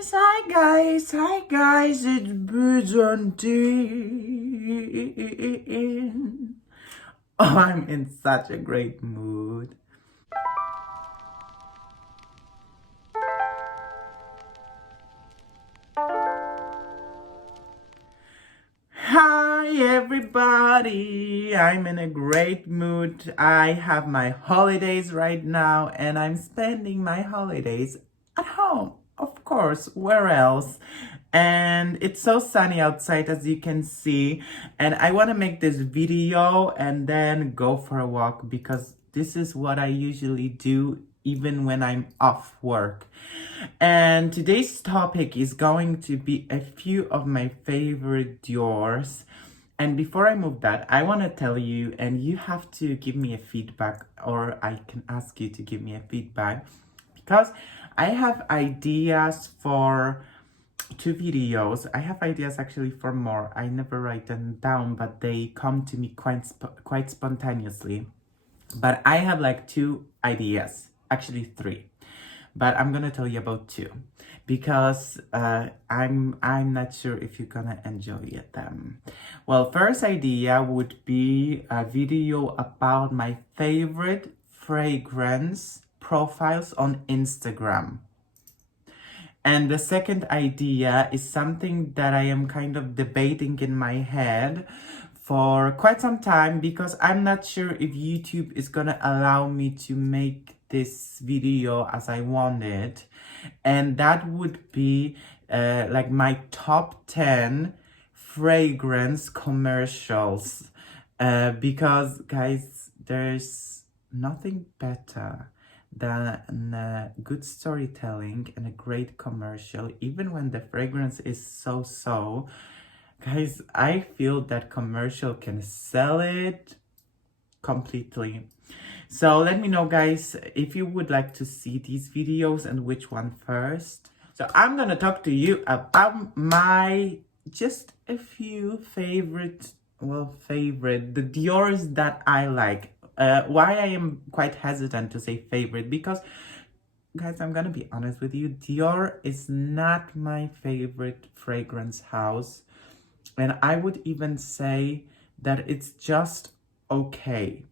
Hi guys, it's Byzantine. Oh, I'm in such a great mood. Hi everybody, I'm in a great mood. I have my holidays right now and I'm spending my holidays at home. Of course, where else? And it's so sunny outside as you can see, and I want to make this video and then go for a walk because this is what I usually do even when I'm off work. And today's topic is going to be a few of my favorite Diors. And before I move that, I want to tell you, and you have to give me a feedback, or I can ask you to give me a feedback, because I have ideas for 2 videos. I have ideas actually for more. I never write them down, but they come to me quite spontaneously. But I have like 2 ideas, actually 3. But I'm gonna tell you about 2 because I'm not sure if you're gonna enjoy them. Well, first idea would be a video about my favorite fragrance profiles on Instagram. And the second idea is something that I am kind of debating in my head for quite some time because I'm not sure if YouTube is gonna allow me to make this video as I want it. And that would be like my top 10 fragrance commercials. Because guys, there's nothing better than good storytelling and a great commercial, even when the fragrance is so. Guys, I feel that commercial can sell it completely. So let me know, guys, if you would like to see these videos and which one first. So I'm gonna talk to you about my just a few favorite, the Diors that I like. Why I am quite hesitant to say favorite, because guys, I'm gonna be honest with you, Dior is not my favorite fragrance house, and I would even say that it's just okay.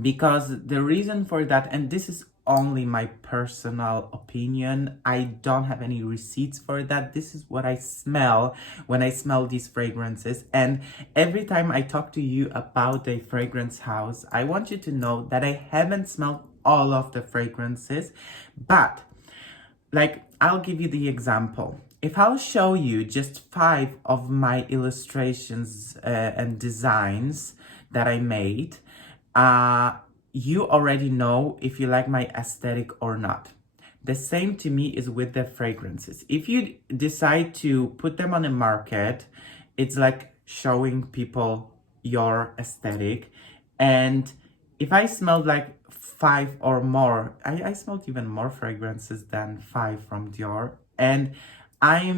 Because the reason for that, and this is only my personal opinion, I don't have any receipts for that. This is what I smell when I smell these fragrances. And every time I talk to you about a fragrance house, I want you to know that I haven't smelled all of the fragrances, but like, I'll give you the example. If I'll show you just 5 of my illustrations and designs that I made, you already know if you like my aesthetic or not. The same to me is with the fragrances. If you decide to put them on the market, it's like showing people your aesthetic. And if I smelled like 5 or more, I smelled even more fragrances than 5 from Dior, and I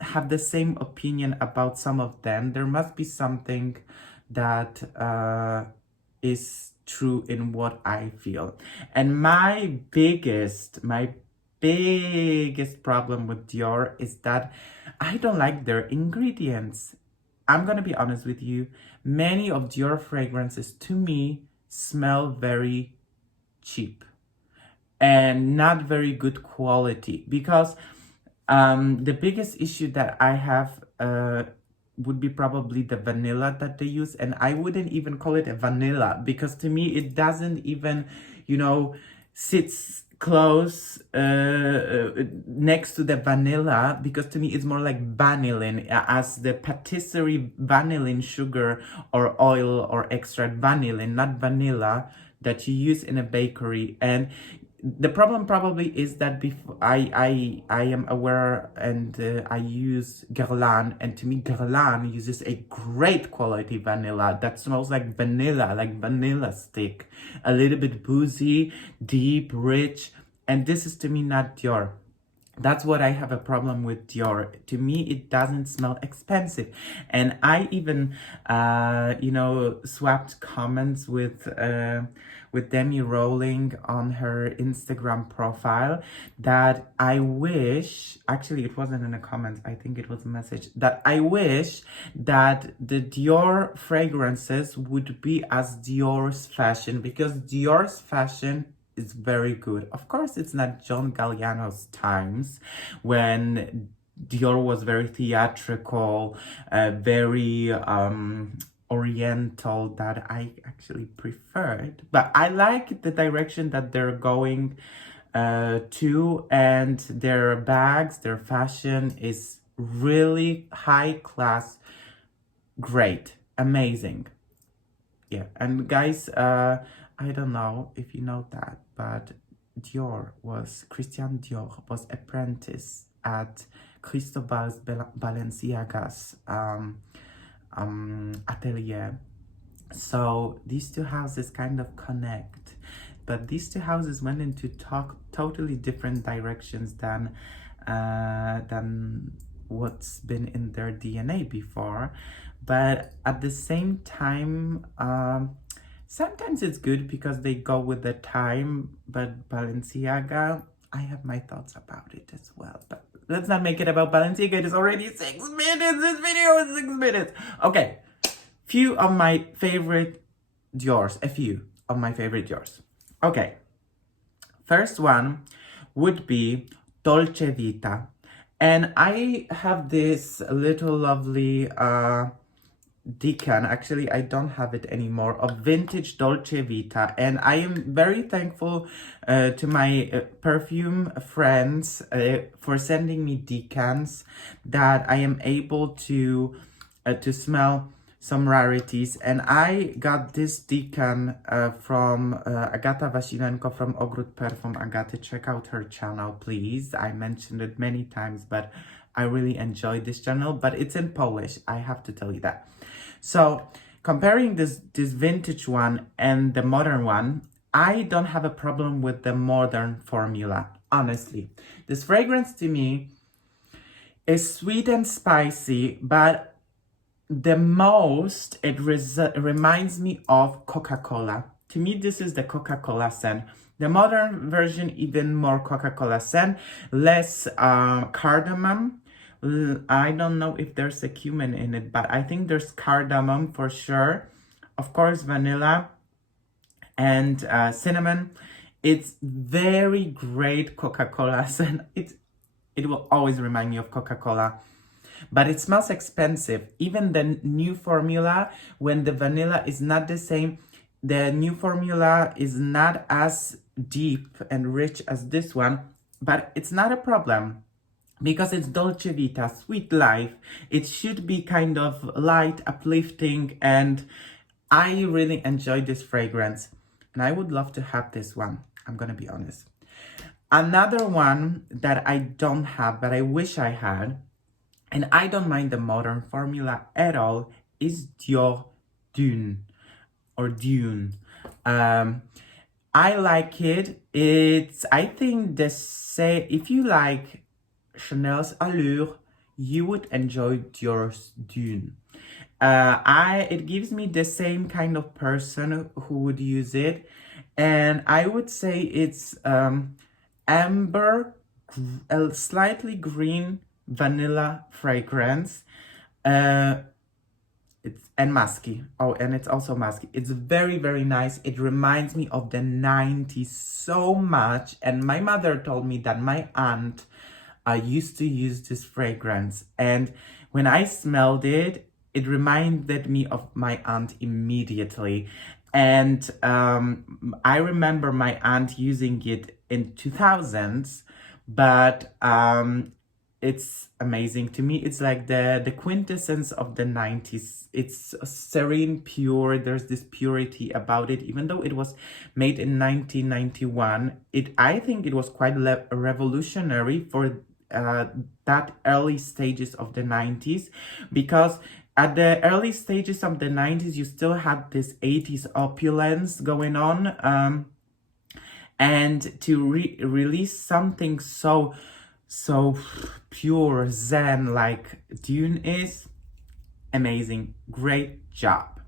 have the same opinion about some of them. There must be something that is true in what I feel. And my biggest problem with Dior is that I don't like their ingredients. I'm gonna be honest with you. Many of Dior fragrances to me smell very cheap and not very good quality, because the biggest issue that I have would be probably the vanilla that they use. And I wouldn't even call it a vanilla, because to me it doesn't even, sits close next to the vanilla, because to me it's more like vanillin, as the patisserie vanillin sugar or oil or extract vanillin, not vanilla, that you use in a bakery. And the problem probably is that I am aware, and I use Guerlain, and to me Guerlain uses a great quality vanilla that smells like vanilla stick, a little bit boozy, deep, rich, and this is to me not Dior. That's what I have a problem with Dior. To me, it doesn't smell expensive. And I even, swapped comments with Demi Rowling on her Instagram profile that I wish, actually it wasn't in a comment, I think it was a message, that I wish that the Dior fragrances would be as Dior's fashion, because Dior's fashion is very good. Of course, it's not John Galliano's times when Dior was very theatrical, very oriental, that I actually preferred. But I like the direction that they're going to, and their bags, their fashion is really high class, great, amazing. Yeah, and guys, I don't know if you know that, but Christian Dior was apprentice at Cristobal Balenciaga's atelier. So these two houses kind of connect, but these two houses went into totally different directions than what's been in their DNA before. But at the same time, sometimes it's good because they go with the time, but Balenciaga, I have my thoughts about it as well. But let's not make it about Balenciaga. It is already 6 minutes. This video is 6 minutes. Okay, few of my favorite Diors. A few of my favorite Diors. Okay, first one would be Dolce Vita. And I have this little lovely decan, actually I don't have it anymore, of vintage Dolce Vita, and I am very thankful to my perfume friends for sending me decants that I am able to smell some rarities. And I got this decan from Agata Wasilenko from Ogród Perfum. Agata, check out her channel, please. I mentioned it many times, but I really enjoy this channel, but it's in Polish, I have to tell you that. So comparing this vintage one and the modern one, I don't have a problem with the modern formula, honestly. This fragrance to me is sweet and spicy, but the most it reminds me of Coca-Cola. To me, this is the Coca-Cola scent. The modern version, even more Coca-Cola scent, less cardamom. I don't know if there's a cumin in it, but I think there's cardamom for sure. Of course, vanilla and cinnamon. It's very great Coca-Cola scent. It will always remind me of Coca-Cola. But it smells expensive. Even the new formula, when the vanilla is not the same, the new formula is not as deep and rich as this one, but it's not a problem because it's Dolce Vita, sweet life. It should be kind of light, uplifting, and I really enjoy this fragrance. And I would love to have this one, I'm gonna be honest. Another one that I don't have, but I wish I had, and I don't mind the modern formula at all, is Dior Dune or Dune. I like it. It's, I think, if you like Chanel's Allure, you would enjoy Dior's Dune. It gives me the same kind of person who would use it, and I would say it's amber, a slightly green vanilla fragrance. And musky. Oh, and it's also musky. It's very, very nice. It reminds me of the 90s so much. And my mother told me that my aunt used to use this fragrance. And when I smelled it, it reminded me of my aunt immediately. And I remember my aunt using it in 2000s, but it's amazing. To me, it's like the quintessence of the 90s. It's serene, pure. There's this purity about it. Even though it was made in 1991, I think it was quite revolutionary for that early stages of the 90s, because at the early stages of the 90s, you still had this 80s opulence going on. And to release something so so pure zen like Dune is. Amazing, great job.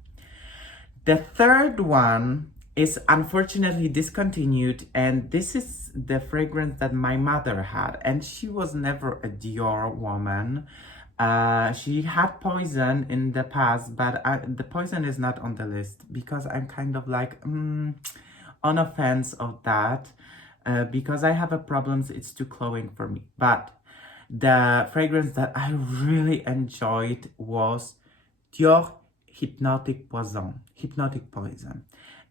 The third one is unfortunately discontinued, and this is the fragrance that my mother had, and she was never a Dior woman. She had poison in the past, but the poison is not on the list because I'm kind of like on offense of that, because I have a problems. It's too cloying for me. But the fragrance that I really enjoyed was Dior Hypnotic Poison.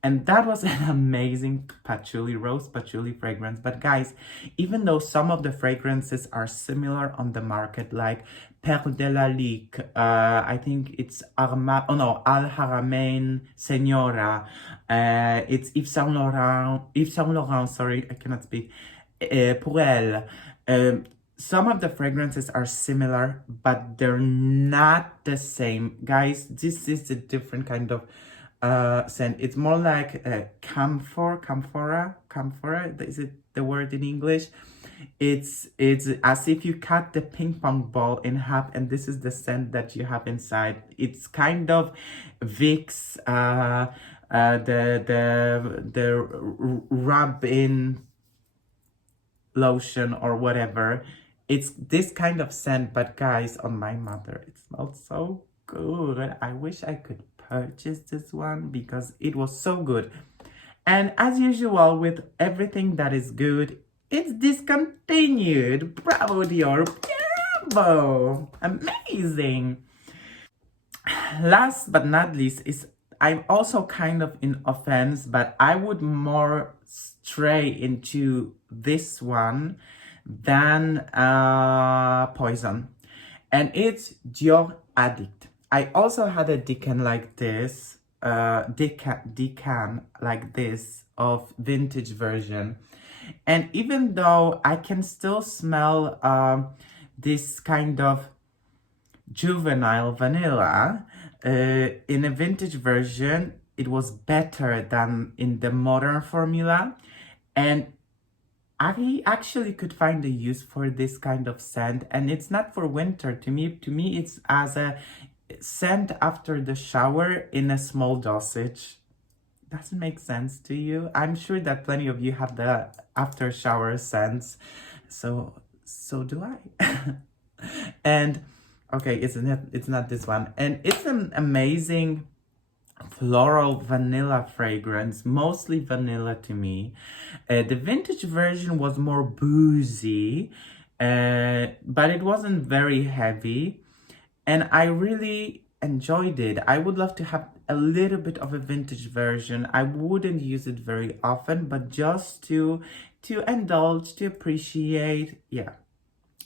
And that was an amazing patchouli, rose patchouli fragrance. But guys, even though some of the fragrances are similar on the market, like Perle de la Lique, I think it's Al Haramain Senora, it's Yves Saint Laurent, sorry, I cannot speak, Pour Elle. Some of the fragrances are similar, but they're not the same. Guys, this is a different kind of scent. It's more like camphora. Is it the word in English? It's as if you cut the ping pong ball in half, and this is the scent that you have inside. It's kind of Vicks, the rub in lotion or whatever. It's this kind of scent, but guys, on my mother, it smells so good. I wish I could purchase this one because it was so good. And as usual, with everything that is good, it's discontinued. Bravo, Dior. Bravo. Amazing. Last but not least is, I'm also kind of in offense, but I would more stray into this one than poison, and it's Dior Addict. I also had a decan like this, decan like this of vintage version, and even though I can still smell this kind of juvenile vanilla, in a vintage version it was better than in the modern formula, and I actually could find a use for this kind of scent, and it's not for winter. To me, it's as a scent after the shower in a small dosage. Doesn't make sense to you? I'm sure that plenty of you have the after shower scents, so do I. And okay, it's not this one, and it's an amazing floral vanilla fragrance, mostly vanilla to me. The vintage version was more boozy, but it wasn't very heavy, and I really enjoyed it. I would love to have a little bit of a vintage version. I wouldn't use it very often, but just to indulge, to appreciate, yeah,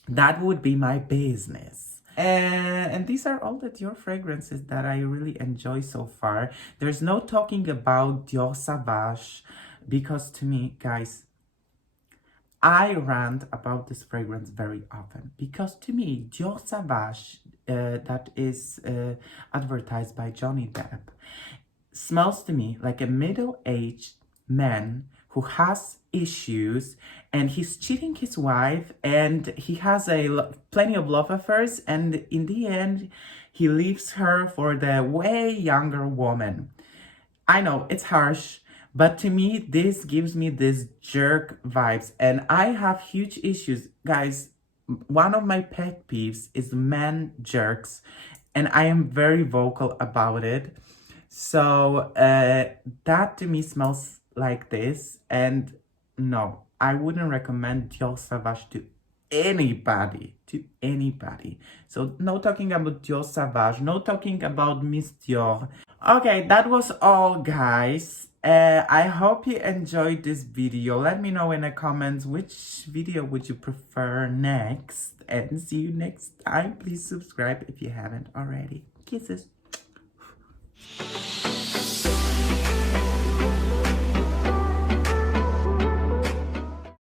that would be my business. And these are all the Dior fragrances that I really enjoy so far. There's no talking about Dior Sauvage, because to me, guys, I rant about this fragrance very often, because to me, Dior Sauvage, that is advertised by Johnny Depp, smells to me like a middle-aged man who has issues, and he's cheating his wife, and he has plenty of love affairs, and in the end he leaves her for the way younger woman. I know it's harsh, but to me this gives me this jerk vibes, and I have huge issues, guys. One of my pet peeves is men jerks, and I am very vocal about it. So that to me smells like this, and no, I wouldn't recommend Dior Sauvage to anybody, So no talking about Dior Sauvage, no talking about Miss Dior. Okay, that was all, guys. I hope you enjoyed this video. Let me know in the comments which video would you prefer next, and see you next time. Please subscribe if you haven't already. Kisses.